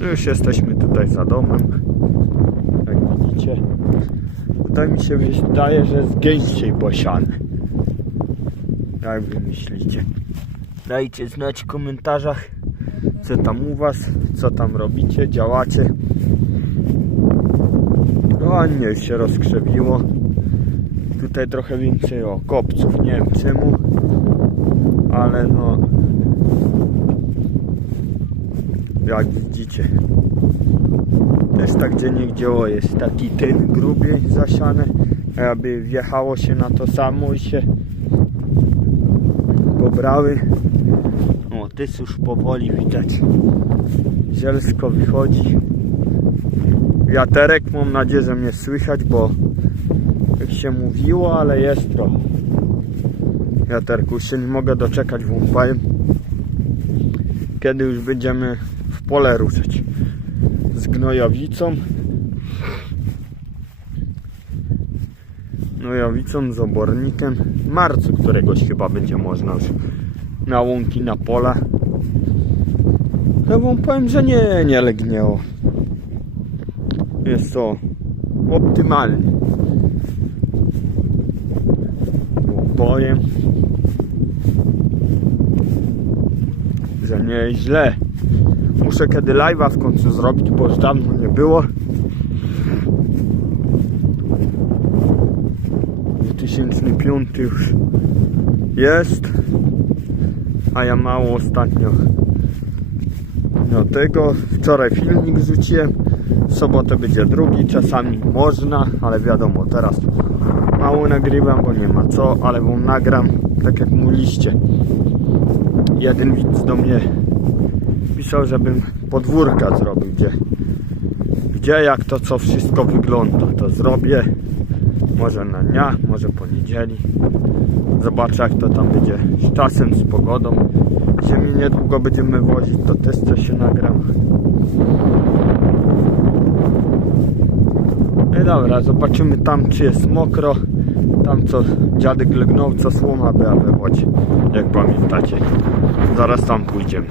Już jesteśmy tutaj za domem. Jak widzicie. Tutaj mi się wydaje, że jest gęściej posiane. Jak wy myślicie? Dajcie znać w komentarzach, co tam u was, co tam robicie, działacie. Ładnie już się rozkrzewiło. Tutaj trochę więcej o kopców, nie wiem czemu, ale no jak widzicie. Też tak gdzie niegdzie o jest. Taki tyn grubiej zasiane a jakby wjechało się na to samo i się pobrały. O tys już powoli widać. Zielsko wychodzi. Wiaterek mam nadzieję, że mnie słychać bo jak się mówiło, ale jest trochę. Wiaterku już się nie mogę doczekać powiem kiedy już będziemy w pole ruszyć z gnojowicą. Gnojowicą z obornikiem. Marcu któregoś chyba będzie można już na łąki, na pola. Ja wam powiem, że nie, nie legniało. Jest to optymalnie. Powiem że nieźle Muszę kiedy live'a w końcu zrobić, bo już dawno nie było. 2005 już jest, a ja mało ostatnio no tego. Wczoraj filmik rzuciłem, w sobotę będzie drugi, czasami można, ale wiadomo, teraz mało nagrywam, bo nie ma co, ale wam nagram, tak jak mówiliście. Jeden widz do mnie pisał, żebym podwórka zrobił, gdzie, gdzie jak to co wszystko wygląda, to zrobię. Może na dnia, może po niedzieli. Zobaczę jak to tam będzie z czasem, z pogodą. Ziemi niedługo będziemy wozić, to też coś się nagram. I dobra, zobaczymy tam czy jest mokro. Tam co dziadek legnął, co słoma była we jak pamiętacie. Zaraz tam pójdziemy.